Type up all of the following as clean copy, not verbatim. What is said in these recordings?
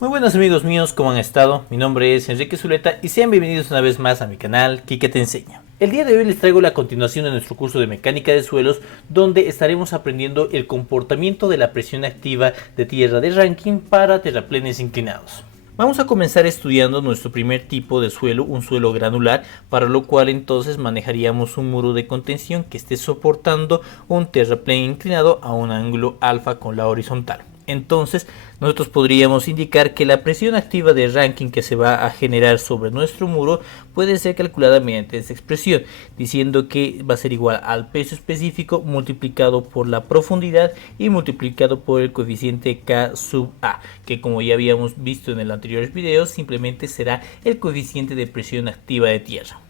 Muy buenos amigos míos, ¿cómo han estado? Mi nombre es Enrique Zuleta y sean bienvenidos una vez más a mi canal Kike Te Enseña. El día de hoy les traigo la continuación de nuestro curso de mecánica de suelos, donde estaremos aprendiendo el comportamiento de la presión activa de tierra de Rankine para terraplenes inclinados. Vamos a comenzar estudiando nuestro primer tipo de suelo, un suelo granular, para lo cual entonces manejaríamos un muro de contención que esté soportando un terraplén inclinado a un ángulo alfa con la horizontal. Entonces nosotros podríamos indicar que la presión activa de Rankine que se va a generar sobre nuestro muro puede ser calculada mediante esta expresión, diciendo que va a ser igual al peso específico multiplicado por la profundidad y multiplicado por el coeficiente K sub A, que como ya habíamos visto en el anterior video, simplemente será el coeficiente de presión activa de tierra.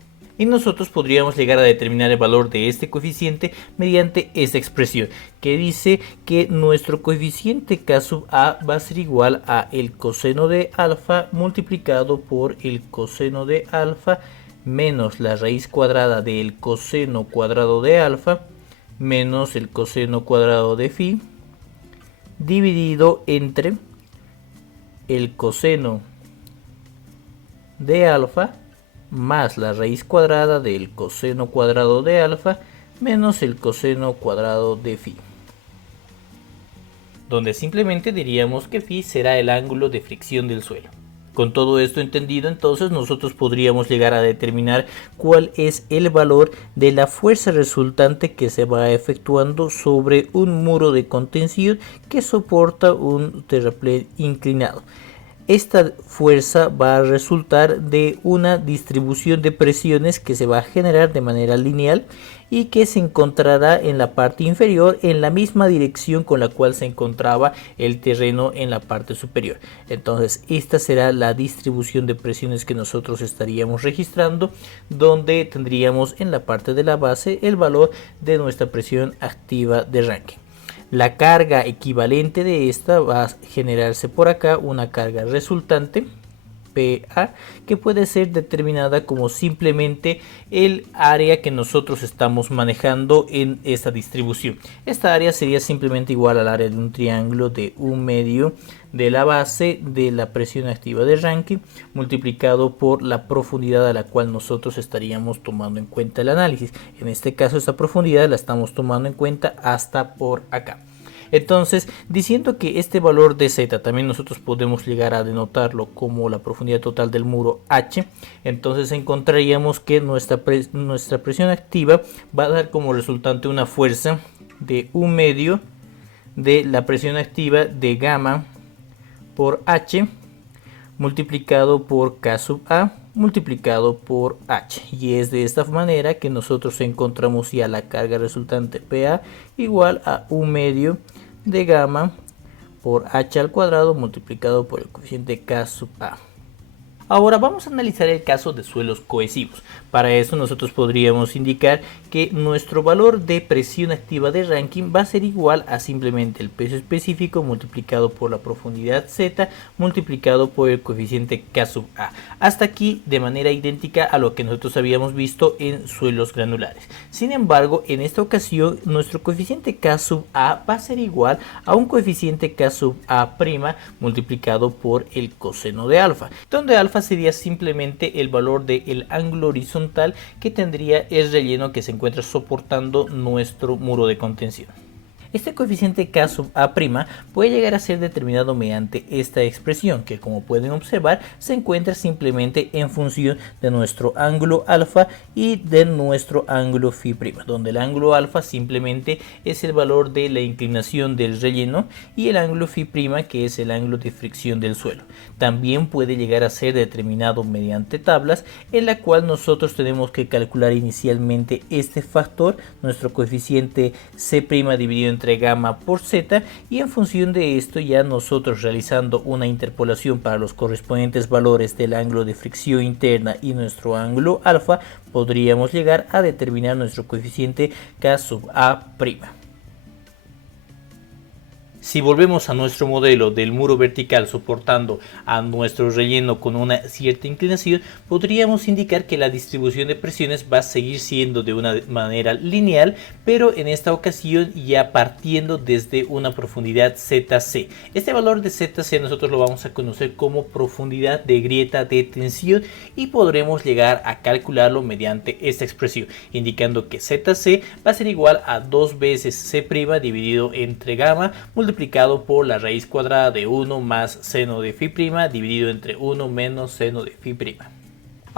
Y nosotros podríamos llegar a determinar el valor de este coeficiente mediante esta expresión, que dice que nuestro coeficiente K sub A va a ser igual a el coseno de alfa multiplicado por el coseno de alfa menos la raíz cuadrada del coseno cuadrado de alfa menos el coseno cuadrado de phi dividido entre el coseno de alfa más la raíz cuadrada del coseno cuadrado de alfa menos el coseno cuadrado de phi, donde simplemente diríamos que phi será el ángulo de fricción del suelo. Con todo esto entendido, entonces nosotros podríamos llegar a determinar cuál es el valor de la fuerza resultante que se va efectuando sobre un muro de contención que soporta un terraplén inclinado. Esta fuerza va a resultar de una distribución de presiones que se va a generar de manera lineal y que se encontrará en la parte inferior en la misma dirección con la cual se encontraba el terreno en la parte superior. Entonces esta será la distribución de presiones que nosotros estaríamos registrando, donde tendríamos en la parte de la base el valor de nuestra presión activa de Rankine. La carga equivalente de esta va a generarse por acá, una carga resultante PA, que puede ser determinada como simplemente el área que nosotros estamos manejando en esta distribución. Esta área sería simplemente igual al área de un triángulo de 1/2 de la base de la presión activa de Rankine multiplicado por la profundidad a la cual nosotros estaríamos tomando en cuenta el análisis. En este caso esta profundidad la estamos tomando en cuenta hasta por acá. Entonces, diciendo que este valor de Z también nosotros podemos llegar a denotarlo como la profundidad total del muro H, entonces encontraríamos que nuestra presión activa va a dar como resultante una fuerza de 1/2 de la presión activa de gamma por H multiplicado por K sub A multiplicado por H, y es de esta manera que nosotros encontramos ya la carga resultante PA igual a 1/2 de gamma por H al cuadrado multiplicado por el coeficiente K sub A. Ahora vamos a analizar el caso de suelos cohesivos. Para eso nosotros podríamos indicar que nuestro valor de presión activa de Rankine va a ser igual a simplemente el peso específico multiplicado por la profundidad Z multiplicado por el coeficiente K sub A. Hasta aquí de manera idéntica a lo que nosotros habíamos visto en suelos granulares. Sin embargo, en esta ocasión nuestro coeficiente K sub A va a ser igual a un coeficiente K sub A' multiplicado por el coseno de alfa, donde alfa sería simplemente el valor del ángulo horizontal que tendría el relleno que se encuentra soportando nuestro muro de contención. Este coeficiente K sub A' puede llegar a ser determinado mediante esta expresión, que como pueden observar se encuentra simplemente en función de nuestro ángulo alfa y de nuestro ángulo phi', donde el ángulo alfa simplemente es el valor de la inclinación del relleno y el ángulo phi', que es el ángulo de fricción del suelo. También puede llegar a ser determinado mediante tablas, en la cual nosotros tenemos que calcular inicialmente este factor, nuestro coeficiente C' dividido entre gamma por Z, y en función de esto ya nosotros realizando una interpolación para los correspondientes valores del ángulo de fricción interna y nuestro ángulo alfa podríamos llegar a determinar nuestro coeficiente K sub A'. Si volvemos a nuestro modelo del muro vertical soportando a nuestro relleno con una cierta inclinación, podríamos indicar que la distribución de presiones va a seguir siendo de una manera lineal, pero en esta ocasión ya partiendo desde una profundidad ZC. Este valor de ZC nosotros lo vamos a conocer como profundidad de grieta de tensión y podremos llegar a calcularlo mediante esta expresión, indicando que ZC va a ser igual a 2 veces C' dividido entre gamma multiplicado por la raíz cuadrada de 1 más seno de phi' dividido entre 1 menos seno de phi'.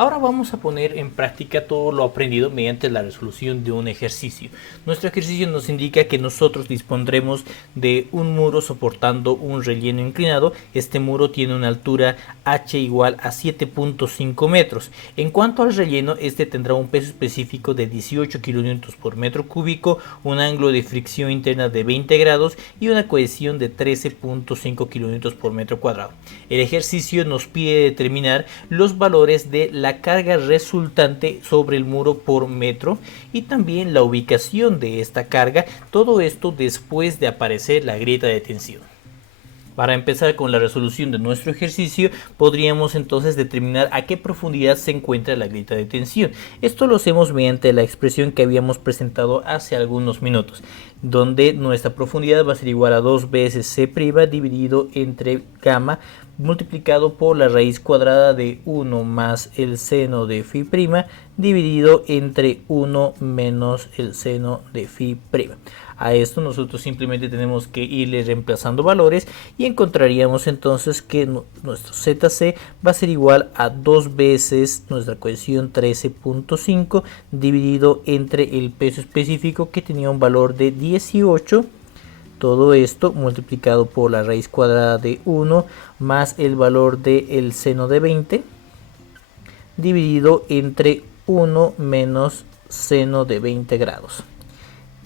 Ahora vamos a poner en práctica todo lo aprendido mediante la resolución de un ejercicio. Nuestro ejercicio nos indica que nosotros dispondremos de un muro soportando un relleno inclinado. Este muro tiene una altura h igual a 7.5 metros. En cuanto al relleno, este tendrá un peso específico de 18 kN por metro cúbico, un ángulo de fricción interna de 20 grados y una cohesión de 13.5 kN por metro cuadrado. El ejercicio nos pide determinar los valores de la carga resultante sobre el muro por metro y también la ubicación de esta carga, todo esto después de aparecer la grieta de tensión. Para empezar con la resolución de nuestro ejercicio, podríamos entonces determinar a qué profundidad se encuentra la grieta de tensión. Esto lo hacemos mediante la expresión que habíamos presentado hace algunos minutos, donde nuestra profundidad va a ser igual a 2 veces C' dividido entre gamma multiplicado por la raíz cuadrada de 1 más el seno de phi' dividido entre 1 menos el seno de phi'. A esto nosotros simplemente tenemos que irle reemplazando valores y encontraríamos entonces que nuestro ZC va a ser igual a 2 veces nuestra cohesión 13.5 dividido entre el peso específico que tenía un valor de 18. Todo esto multiplicado por la raíz cuadrada de 1 más el valor del seno de 20 dividido entre 1 menos seno de 20 grados.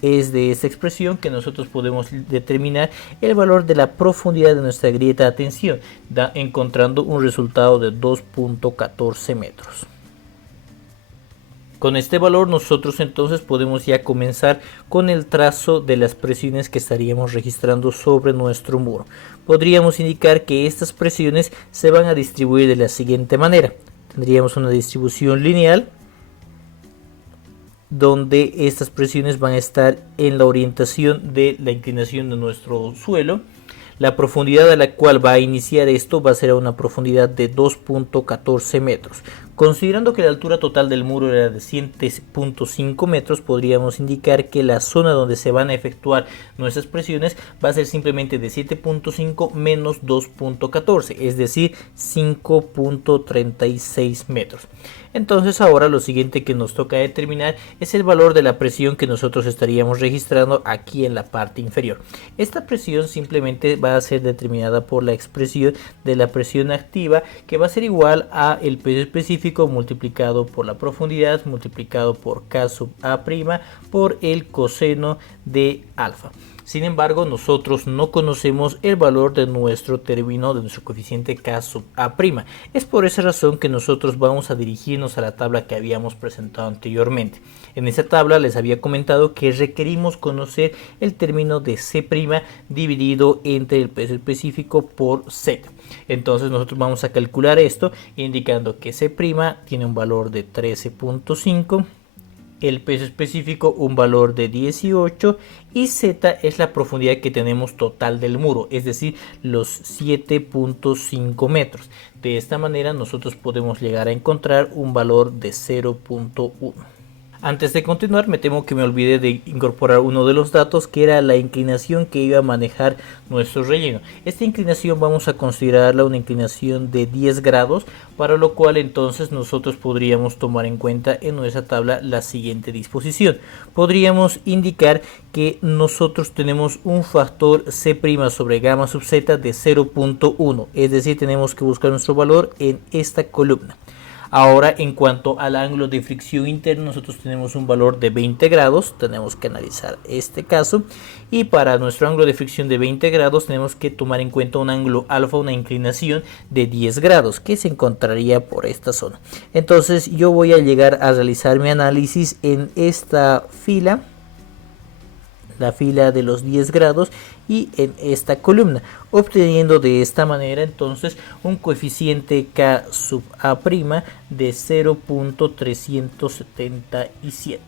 Es de esta expresión que nosotros podemos determinar el valor de la profundidad de nuestra grieta de tensión, encontrando un resultado de 2.14 metros. Con este valor nosotros entonces podemos ya comenzar con el trazo de las presiones que estaríamos registrando sobre nuestro muro. Podríamos indicar que estas presiones se van a distribuir de la siguiente manera. Tendríamos una distribución lineal donde estas presiones van a estar en la orientación de la inclinación de nuestro suelo. La profundidad a la cual va a iniciar esto va a ser a una profundidad de 2.14 metros. Considerando que la altura total del muro era de 7.5 metros, podríamos indicar que la zona donde se van a efectuar nuestras presiones va a ser simplemente de 7.5 menos 2.14, es decir, 5.36 metros. Entonces ahora lo siguiente que nos toca determinar es el valor de la presión que nosotros estaríamos registrando aquí en la parte inferior. Esta presión simplemente va a ser determinada por la expresión de la presión activa, que va a ser igual a el peso específico multiplicado por la profundidad multiplicado por K sub A' por el coseno de alfa. Sin embargo, nosotros no conocemos el valor de nuestro término, de nuestro coeficiente K sub A'. Es por esa razón que nosotros vamos a dirigirnos a la tabla que habíamos presentado anteriormente. En esa tabla les había comentado que requerimos conocer el término de C' dividido entre el peso específico por Z. Entonces nosotros vamos a calcular esto indicando que C' tiene un valor de 13.5, el peso específico un valor de 18 y Z es la profundidad que tenemos total del muro, es decir, los 7.5 metros. De esta manera nosotros podemos llegar a encontrar un valor de 0.1. Antes de continuar, me temo que me olvidé de incorporar uno de los datos, que era la inclinación que iba a manejar nuestro relleno. Esta inclinación vamos a considerarla una inclinación de 10 grados, para lo cual entonces nosotros podríamos tomar en cuenta en nuestra tabla la siguiente disposición. Podríamos indicar que nosotros tenemos un factor C' sobre gamma sub z de 0.1, es decir, tenemos que buscar nuestro valor en esta columna. Ahora, en cuanto al ángulo de fricción interno, nosotros tenemos un valor de 20 grados, tenemos que analizar este caso, y para nuestro ángulo de fricción de 20 grados tenemos que tomar en cuenta un ángulo alfa, una inclinación de 10 grados, que se encontraría por esta zona. Entonces yo voy a llegar a realizar mi análisis en esta fila, la fila de los 10 grados y en esta columna, obteniendo de esta manera entonces un coeficiente K sub A' de 0.377.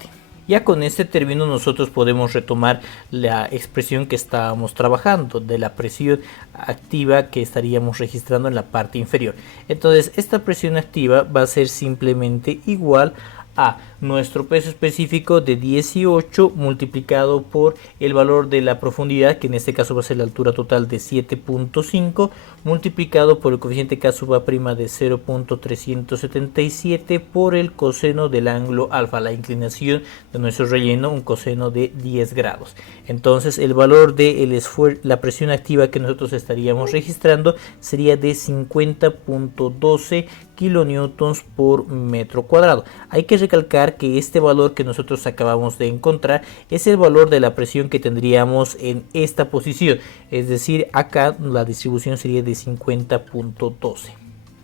Ya con este término nosotros podemos retomar la expresión que estábamos trabajando de la presión activa que estaríamos registrando en la parte inferior. Entonces esta presión activa va a ser simplemente igual a nuestro peso específico de 18 multiplicado por el valor de la profundidad, que en este caso va a ser la altura total de 7.5, multiplicado por el coeficiente K sub A' de 0.377 por el coseno del ángulo alfa, la inclinación de nuestro relleno, un coseno de 10 grados. Entonces el valor de la presión activa que nosotros estaríamos registrando sería de 50.12 kilonewtons por metro cuadrado. Hay que recalcar que este valor que nosotros acabamos de encontrar es el valor de la presión que tendríamos en esta posición, es decir, acá la distribución sería de 50.12.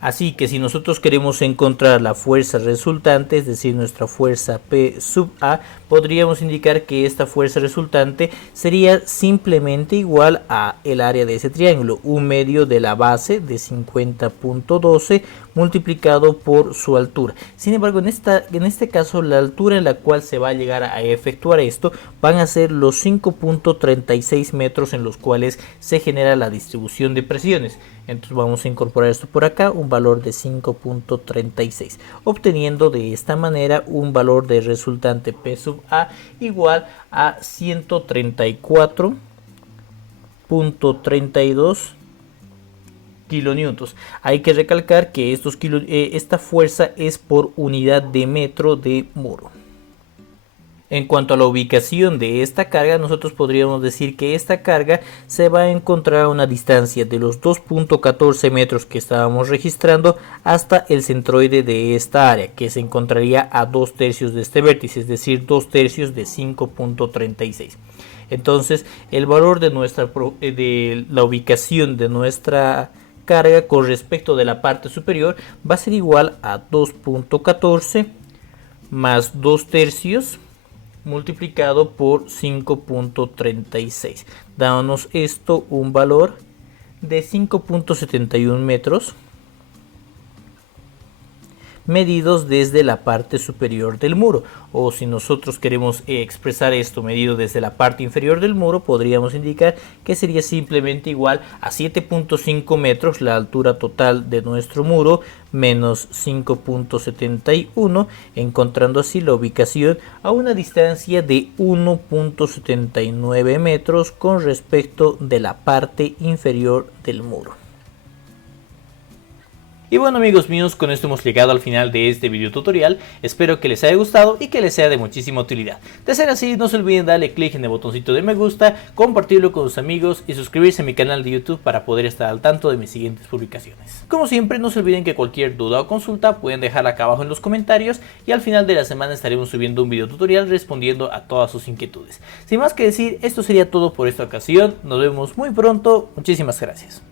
Así que si nosotros queremos encontrar la fuerza resultante, es decir, nuestra fuerza P sub A, podríamos indicar que esta fuerza resultante sería simplemente igual a el área de ese triángulo, un medio de la base de 50.12 multiplicado por su altura. Sin embargo, en este caso, la altura en la cual se va a llegar a efectuar esto van a ser los 5.36 metros en los cuales se genera la distribución de presiones. Entonces vamos a incorporar esto por acá, un valor de 5.36, obteniendo de esta manera un valor de resultante P sub A igual a 134.32 kilonewtons. Hay que recalcar que esta fuerza es por unidad de metro de muro. En cuanto a la ubicación de esta carga, nosotros podríamos decir que esta carga se va a encontrar a una distancia de los 2.14 metros que estábamos registrando hasta el centroide de esta área, que se encontraría a 2/3 de este vértice, es decir, 2/3 de 5.36. Entonces, el valor de la ubicación de nuestra carga con respecto de la parte superior va a ser igual a 2.14 más 2/3 multiplicado por 5.36, dándonos esto un valor de 5.71 metros medidos desde la parte superior del muro, o si nosotros queremos expresar esto medido desde la parte inferior del muro, podríamos indicar que sería simplemente igual a 7.5 metros la altura total de nuestro muro menos 5.71, encontrando así la ubicación a una distancia de 1.79 metros con respecto de la parte inferior del muro. Y bueno, amigos míos, con esto hemos llegado al final de este video tutorial. Espero que les haya gustado y que les sea de muchísima utilidad. De ser así, no se olviden darle clic en el botoncito de me gusta, compartirlo con sus amigos y suscribirse a mi canal de YouTube para poder estar al tanto de mis siguientes publicaciones. Como siempre, no se olviden que cualquier duda o consulta pueden dejarla acá abajo en los comentarios y al final de la semana estaremos subiendo un video tutorial respondiendo a todas sus inquietudes. Sin más que decir, esto sería todo por esta ocasión. Nos vemos muy pronto. Muchísimas gracias.